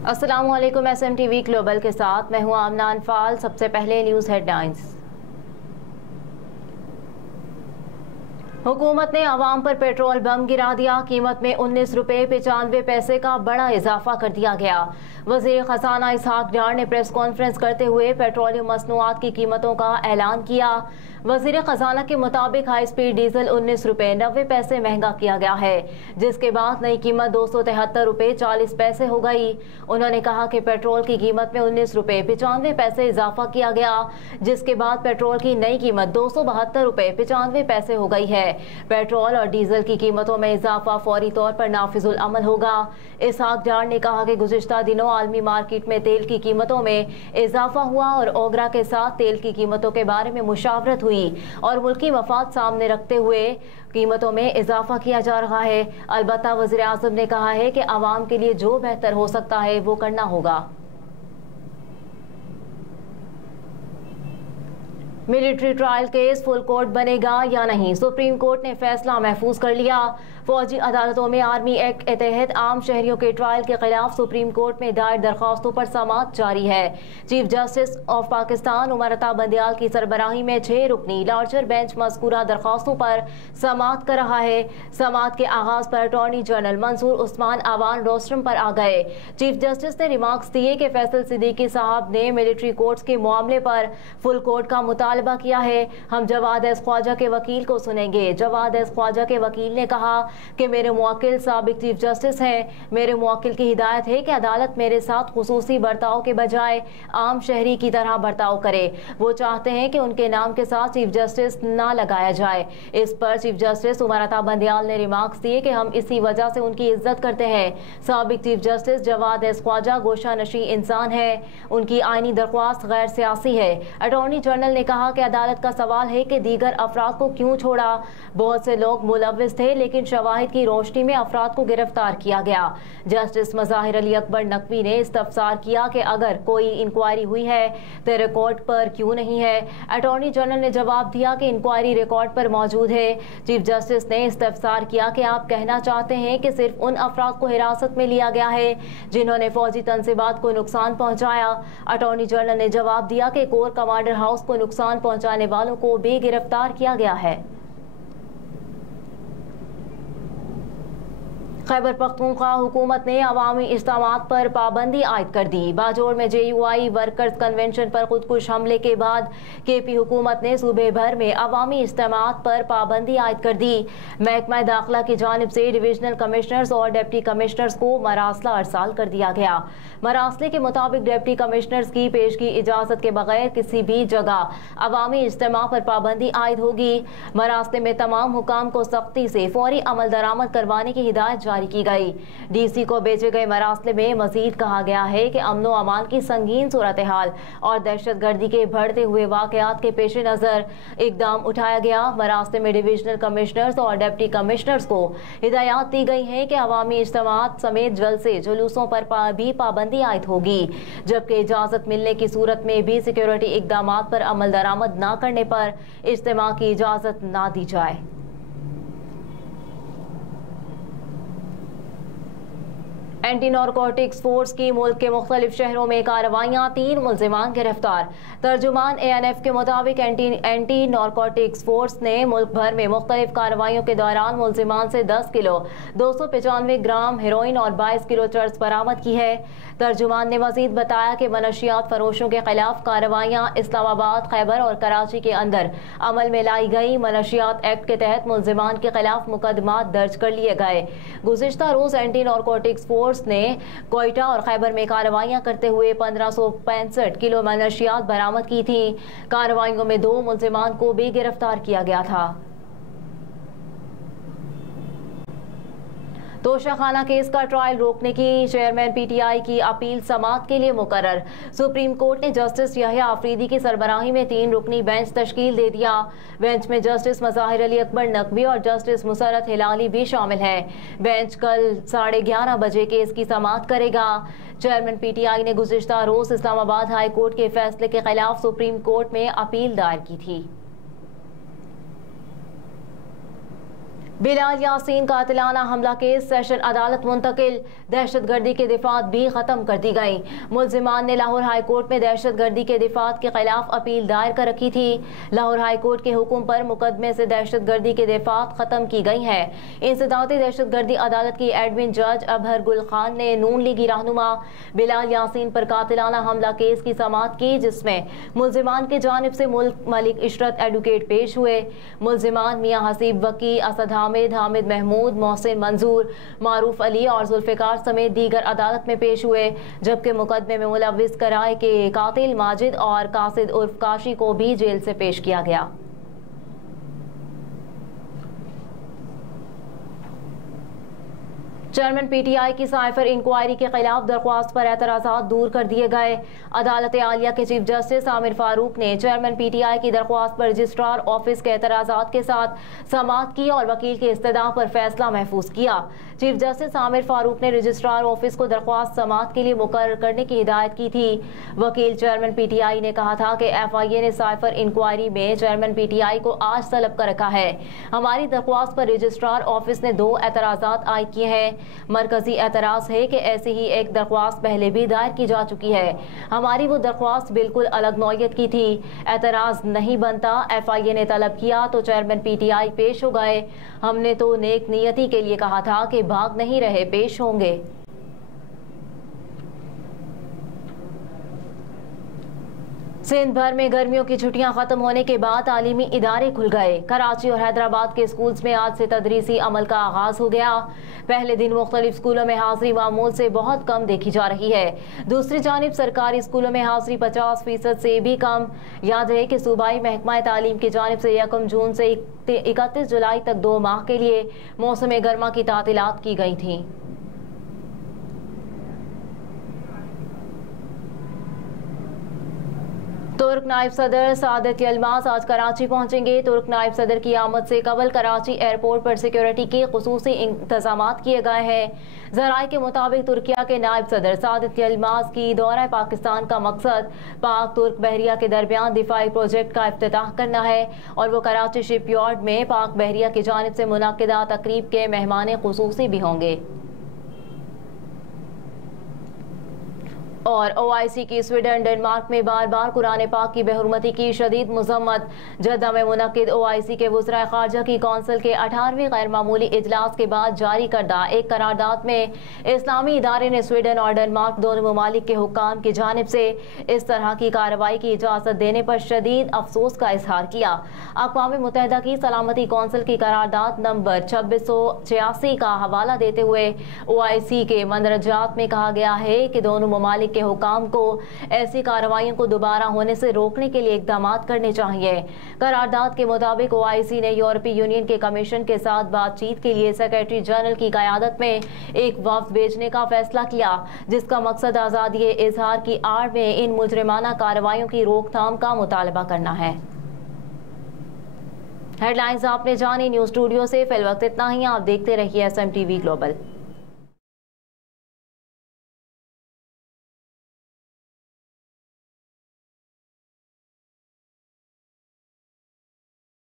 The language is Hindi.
अस्सलामुअलैकुम। SMTV ग्लोबल के साथ मैं हूं आमना अनफाल। सबसे पहले न्यूज़ हेडलाइंस। हुकूमत ने आवाम पर पेट्रोल बम गिरा दिया। कीमत में 19 रुपये 95 पैसे का बड़ा इजाफा कर दिया गया। वज़ीर ख़ज़ाना इसहाक डार ने प्रेस कॉन्फ्रेंस करते हुए पेट्रोलियम मसनूआत की कीमतों का ऐलान किया। वज़ीर ख़ज़ाना के मुताबिक हाई स्पीड डीजल 19 रुपये 90 पैसे महंगा किया गया है, जिसके बाद नई कीमत 273 रुपये 40 पैसे हो गई। उन्होंने कहा कि पेट्रोल की कीमत में 19 रुपये 95 पैसे इजाफा किया गया, जिसके बाद पेट्रोल की नई कीमत 272 रुपये 95 पैसे हो गई है। पेट्रोल और डीजल की कीमतों में इजाफा फौरी तौर पर नाफिजुल अमल होगा। इसहाक डार ने कहा कि गुज़िश्ता दिनों आलमी मार्केट में तेल की कीमतों में इजाफा हुआ और ओगरा के साथ तेल की कीमतों के बारे में मुशावरत हुई और मुल्की मफाद सामने रखते हुए कीमतों में इजाफा किया जा रहा है। अलबत्ता वज़ीर आज़म ने कहा है कि आवाम के लिए जो बेहतर हो सकता है वो करना होगा। Military trial case full court बनेगा या नहीं, सुप्रीम कोर्ट ने फैसला महफूज कर लिया। फौजी अदालतों में आर्मी एक्ट के तहत आम शहरियों के ट्रायल के खिलाफ सुप्रीम कोर्ट में दायर दरख्वास्तों पर समाअत जारी है। Chief justice of Pakistan Umar Ata Bandial की सरबराही में 6 रुकनी लार्जर बेंच मज़कूरा दरख्वास्तों पर समाअत कर रहा है। समाअत के आगाज पर अटॉर्नी जनरल मंसूर उस्मान आवान रोस्ट्रम पर आ गए। चीफ जस्टिस ने रिमार्क्स दिए कि फैसल सिद्दीकी साहब ने मिलिट्री कोर्ट्स के मामले पर फुल कोर्ट का मुतालबा किया है। हम जवाद एस ख्वाजा के वकील को सुनेंगे। जवाद एस ख्वाजा के वकील ने कहा कि मेरे मुवक्किल साबिक चीफ जस्टिस हैं। मेरे मुवक्किल की हिदायत है कि अदालत मेरे साथ खुसूसी बर्ताव के बजाय आम शहरी की तरह बर्ताव करे। वो चाहते हैं कि उनके नाम के साथ चीफ जस्टिस ना लगाया जाए। इस पर चीफ जस्टिस उमर अता बंदियाल ने रिमार्क्स दिए कि हम इसी वजह से उनकी इज्जत करते हैं। साबिक chief justice Jawad S Khawaja गोशा नशी इंसान है। उनकी आईनी दरख्वास्त गैर सियासी है। अटॉर्नी जनरल ने कहा कि अदालत का सवाल है कि दीगर अफराद को क्यों छोड़ा। बहुत से लोग मुलव्विस थे, लेकिन शवाहिद की रोशनी में अफराद को गिरफ्तार किया गया। जस्टिस मज़ाहिर अली अकबर नकवी ने इस्तफसार किया कि अगर कोई इंक्वायरी हुई है तो रिकॉर्ड पर क्यों नहीं है। अटॉर्नी जनरल ने जवाब दिया कि इंक्वायरी रिकॉर्ड पर मौजूद है। चीफ जस्टिस ने इस्तफसार किया कि आप कहना चाहते हैं कि सिर्फ उन अफराद को हिरासत में लिया गया है जिन्होंने फौजी तंजीबात को नुकसान पहुंचाया। अटॉर्नी जनरल ने जवाब दिया कि कोर कमांडर हाउस को नुकसान पहुंचाने वालों को भी गिरफ्तार किया गया है। खैबर पख्तूनख्वा हुकूमत ने अवामी इज्तिमात पर पाबंदी आयद कर दी। बाजोड़ में JUI वर्कर्स कन्वेंशन पर खुदकुश हमले के बाद KP हुकूमत ने सूबे भर में अवामी इज्तिमात पर पाबंदी आयद कर दी। महकमा दाखिला की जानिब से डिविजनल कमिश्नर्स और डिप्टी कमिश्नर्स को मरासला अरसाल कर दिया गया। मरासले के मुताबिक डिप्टी कमिश्नर्स की पेशगी इजाज़त के बगैर किसी भी जगह अवामी इज्तिमा पर पाबंदी आयद होगी। मरासले में तमाम हुकाम को सख्ती से फौरी अमल दरामद करवाने की हिदायत जारी की गई। DC को भेजे गए मरासले में मजीद कहा गया है कि अमनो अमान की संगीन सूरत हाल और दहशतगर्दी के बढ़ते हुए वाकयात के पेश नज़र इकदाम उठाया गया। मरासले में डिविजनल कमिश्नर्स और डिप्टी कमिश्नर्स को हिदायत दी गई है कि अवामी इज्तिमात समेत जलसे जुलूसों पर भी पाबंदी आयद होगी, जबकि इजाज़त मिलने की सूरत में भी सिक्योरिटी इकदाम पर अमल दरामद न करने पर इज्तिमा की इजाज़त ना दी जाए। एंटी नारकोटिक्स फोर्स की मुल्क के मुख्तलिफ शहरों में कार्रवाइयाँ, 3 मुल्जिमान गिरफ्तार। तर्जुमान ANF के मुताबिक एंटी नारकोटिक्स फोर्स ने मुल्क भर में मुख्तलिफ कार्रवाइयों के दौरान मुल्जिमान से 10 किलो 295 ग्राम हेरोइन और 22 किलो चर्स बरामद की है। तर्जुमान ने मजीद बताया कि मनशियात फरोशों के खिलाफ कार्रवाइयाँ इस्लामाबाद, खैबर और कराची के अंदर अमल में लाई गई। मनशियात एक्ट के तहत मुल्जिमान के खिलाफ मुकदमा दर्ज कर लिए गए। गुज़िश्ता रोज एंटी नारकोटिक्स फोर्स ने कोयटा और खैबर में कार्रवाइयां करते हुए 1565 किलो मनशियात बरामद की थी। कार्रवाइयों में 2 मुल्जिमान को भी गिरफ्तार किया गया था। तोशाखाना केस का ट्रायल रोकने की चेयरमैन PTI की अपील समाअत के लिए मुकर्रर। सुप्रीम कोर्ट ने जस्टिस यहया आफरीदी की सरबराही में 3 रुकनी बेंच तश्कील दे दिया। बेंच में जस्टिस मज़ाहिर अली अकबर नकवी और जस्टिस मुसरत हिलाली भी शामिल हैं। बेंच कल 11:30 बजे केस की समाअत करेगा। चेयरमैन PTI ने गुज़िश्ता रोज इस्लामाबाद हाई कोर्ट के फैसले के खिलाफ सुप्रीम कोर्ट में अपील दायर की थी। बिलाल यासीन कातिलाना हमला केस सेशन अदालत मुंतकिल, दहशतगर्दी के दिफात भी खत्म कर दी गई। मुल्जिमान ने लाहौर हाई कोर्ट में दहशतगर्दी के दिफात के खिलाफ अपील दायर कर रखी थी। लाहौर हाई कोर्ट के हुक्म पर मुकदमे से दहशतगर्दी के दिफात खत्म की गई है। इंसदाती दहशतगर्दी अदालत की एडमिन जज अबहर गुल खान ने नून लीगी रहनुमा बिलाल यासीन पर कातिलाना हमला केस की समाअत की, जिसमें मुल्जिमान की जानिब से मुल्क मलिक इशरत एडवोकेट पेश हुए। मुल्जिमान मियाँ हसीब वकी, असद हामिद महमूद, मोहसिन मंजूर, मारूफ अली और जुल्फिकार समेत दीगर अदालत में पेश हुए, जबकि मुकदमे में मुलविस कराए के कातिल माजिद और कासिद उर्फ काशी को भी जेल से पेश किया गया। चेयरमैन पीटीआई की साइफर इंक्वायरी के खिलाफ दरख्वास्त पर एतराज़ात दूर कर दिए गए। अदालत आलिया के चीफ जस्टिस आमिर फारूक ने चेयरमैन पीटीआई की दरख्वास्त पर रजिस्ट्रार ऑफिस के एतराज़ात के साथ समाअत की और वकील के इस्तदा पर फैसला महफूज किया। चीफ जस्टिस आमिर फारूक ने रजिस्ट्रार ऑफिस को दरख्वास्त समाअत के लिए मुकर्रर करने की हिदायत की थी। वकील चेयरमैन पीटीआई ने कहा था कि FIA ने साइफर इंक्वायरी में चेयरमैन पीटीआई को आज तलब कर रखा है। हमारी दरख्वास्त पर रजिस्ट्रार ऑफिस ने 2 एतराज़ात आयद किए हैं। मरकजी एतराज़ है कि ऐसी ही एक दरख्वास्त पहले भी दायर की जा चुकी है। हमारी वो दरख्वास्त बिल्कुल अलग नौयत की थी। एतराज़ नहीं बनता। FIA ने तलब किया तो चेयरमैन पीटीआई पेश हो गए। हमने तो नेक नियति के लिए कहा था कि भाग नहीं रहे, पेश होंगे। सिंध भर में गर्मियों की छुट्टियां खत्म होने के बाद तालीमी इदारे खुल गए। कराची और हैदराबाद के स्कूल्स में आज से तदरीसी अमल का आगाज हो गया। पहले दिन मुख्तलिफ स्कूलों में हाजिरी मामूल से बहुत कम देखी जा रही है। दूसरी जानिब सरकारी स्कूलों में हाजिरी 50% से भी कम। याद है कि सूबाई महकमा तालीम की जानिब से 1 जून से 31 जुलाई तक 2 माह के लिए मौसम गर्मा की तातीलात की गई थी। तुर्क नायब सदर सादत यलमाज आज कराची पहुंचेंगे। तुर्क नायब सदर की आमद से कबल कराची एयरपोर्ट पर सिक्योरिटी के खुसूसी इंतजामात किए गए हैं। ज़राए के मुताबिक तुर्किया के नायब सदर सादत यलमाज की दौरा पाकिस्तान का मकसद पाक तुर्क बहरिया के दरमियान दिफाई प्रोजेक्ट का इफ्तिताह करना है और वो कराची शिपयार्ड में पाक बहरिया की जानिब से मुनक्किदा तकरीब के मेहमान खुसूसी भी होंगे। और OIC की स्वीडन डेनमार्क में बार बार कुरान पाक की बेहुरमती की शदीद मजम्मत। जद्दा में मुनक्किद OIC के वज़राए ख़ारजा की कौंसिल के 18वें गैर मामूली इजलास के बाद जारी करदा एक करारदाद में इस्लामी इदारे ने स्वीडन और डेनमार्क दोनों ममालिक के हुक्काम की जानिब से इस तरह की कार्रवाई की इजाज़त देने पर शदीद अफसोस का इजहार किया। अक़वाम मुत्तहिदा की सलामती कौंसिल की करारदाद नंबर 2686 का हवाला देते हुए OIC के मंदरजात में कहा गया है कि दोनों ममालिक के हुकाम को ऐसी कार्रवाइयों को दोबारा होने से रोकने के लिए इकदाम करने चाहिए। करारदाद के मुताबिक OIC ने यूरोपीय यूनियन के कमीशन के साथ बातचीत के लिए सेक्रेटरी जनरल की क़यादत में एक वफ्द भेजने का फैसला किया, जिसका मकसद आज़ादी इजहार की आड़ में इन मुजरिमाना कार्रवाइयों की रोकथाम का मुतालबा करना है। हेडलाइंस आपने जानी। न्यूज़ स्टूडियो से फिलवक्त इतना ही। आप देखते रहिए SMTV ग्लोबल।